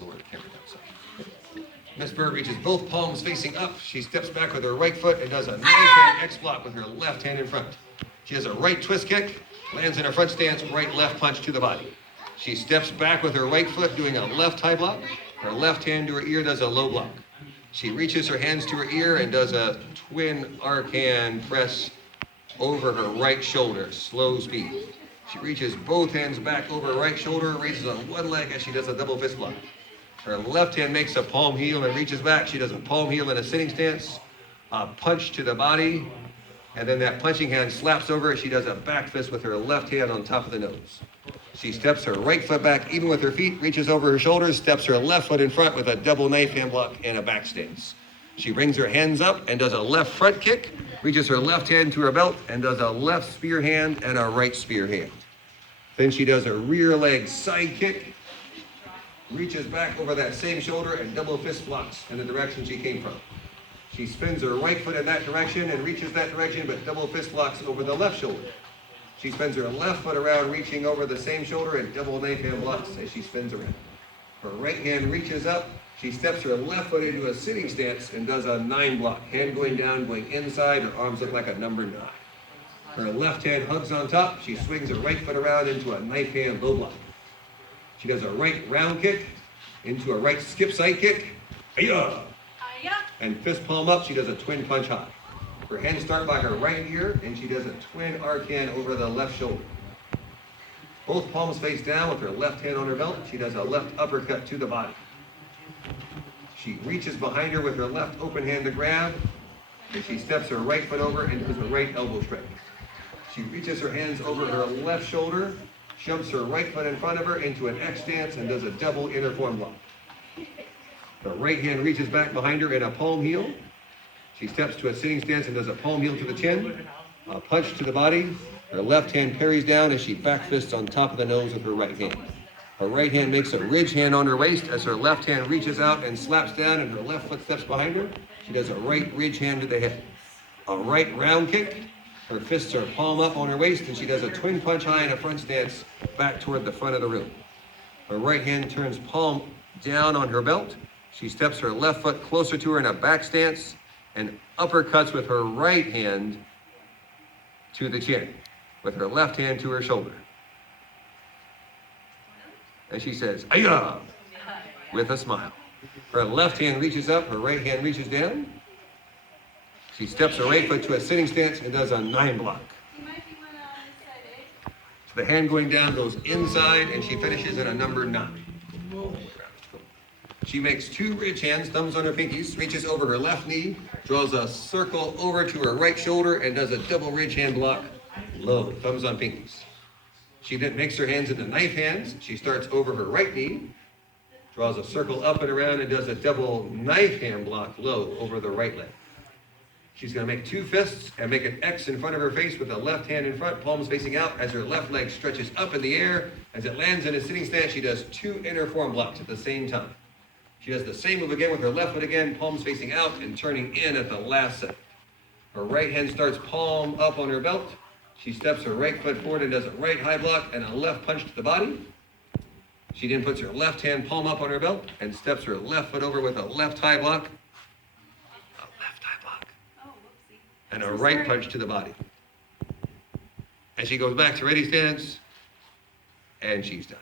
lower the camera down some. Miss Bird reaches both palms facing up. She steps back with her right foot and does a knife hand X block with her left hand in front. She has a right twist kick, lands in her front stance, right left punch to the body. She steps back with her right foot doing a left high block. Her left hand to her ear does a low block. She reaches her hands to her ear and does a twin arc hand press over her right shoulder, slow speed. She reaches both hands back over her right shoulder, raises on one leg as she does a double fist block. Her left hand makes a palm heel and reaches back. She does a palm heel in a sitting stance, a punch to the body, and then that punching hand slaps over her. She does a back fist with her left hand on top of the nose. She steps her right foot back even with her feet, reaches over her shoulders, steps her left foot in front with a double knife hand block and a back stance. She brings her hands up and does a left front kick, reaches her left hand to her belt and does a left spear hand and a right spear hand. Then she does a rear leg side kick, reaches back over that same shoulder and double fist blocks in the direction she came from. She spins her right foot in that direction and reaches that direction, but double fist blocks over the left shoulder. She spins her left foot around, reaching over the same shoulder and double knife hand blocks as she spins around. Her right hand reaches up. She steps her left foot into a sitting stance and does a 9 block. Hand going down, going inside. Her arms look like a number 9. Her left hand hugs on top. She swings her right foot around into a knife hand low block. She does a right round kick into a right skip side kick. Hi-ya! And fist palm up, she does a twin punch high. Her hands start by her right ear, and she does a twin arc hand over the left shoulder. Both palms face down with her left hand on her belt. She does a left uppercut to the body. She reaches behind her with her left open hand to grab, and she steps her right foot over and does a right elbow strike. She reaches her hands over her left shoulder, jumps her right foot in front of her into an X stance, and does a double inner form block. Her right hand reaches back behind her in a palm heel. She steps to a sitting stance and does a palm heel to the chin, a punch to the body. Her left hand parries down as she back fists on top of the nose with her right hand. Her right hand makes a ridge hand on her waist as her left hand reaches out and slaps down and her left foot steps behind her. She does a right ridge hand to the head. A right round kick. Her fists are palm up on her waist and she does a twin punch high in a front stance back toward the front of the room. Her right hand turns palm down on her belt. She steps her left foot closer to her in a back stance and uppercuts with her right hand to the chin, with her left hand to her shoulder. And she says, "Ayah!" with a smile. Her left hand reaches up, her right hand reaches down. She steps her right foot to a sitting stance and does a 9 block. So the hand going down goes inside and she finishes in a number 9. She makes 2 ridge hands, thumbs on her pinkies, reaches over her left knee, draws a circle over to her right shoulder, and does a double ridge hand block, low, thumbs on pinkies. She then makes her hands into knife hands. She starts over her right knee, draws a circle up and around, and does a double knife hand block, low, over the right leg. She's going to make 2 fists and make an X in front of her face with the left hand in front, palms facing out as her left leg stretches up in the air. As it lands in a sitting stance, she does 2 inner form blocks at the same time. She does the same move again with her left foot again, palms facing out and turning in at the last second. Her right hand starts palm up on her belt. She steps her right foot forward and does a right high block and a left punch to the body. She then puts her left hand palm up on her belt and steps her left foot over with a left high block. A left high block. And a right punch to the body. And she goes back to ready stance, and she's done.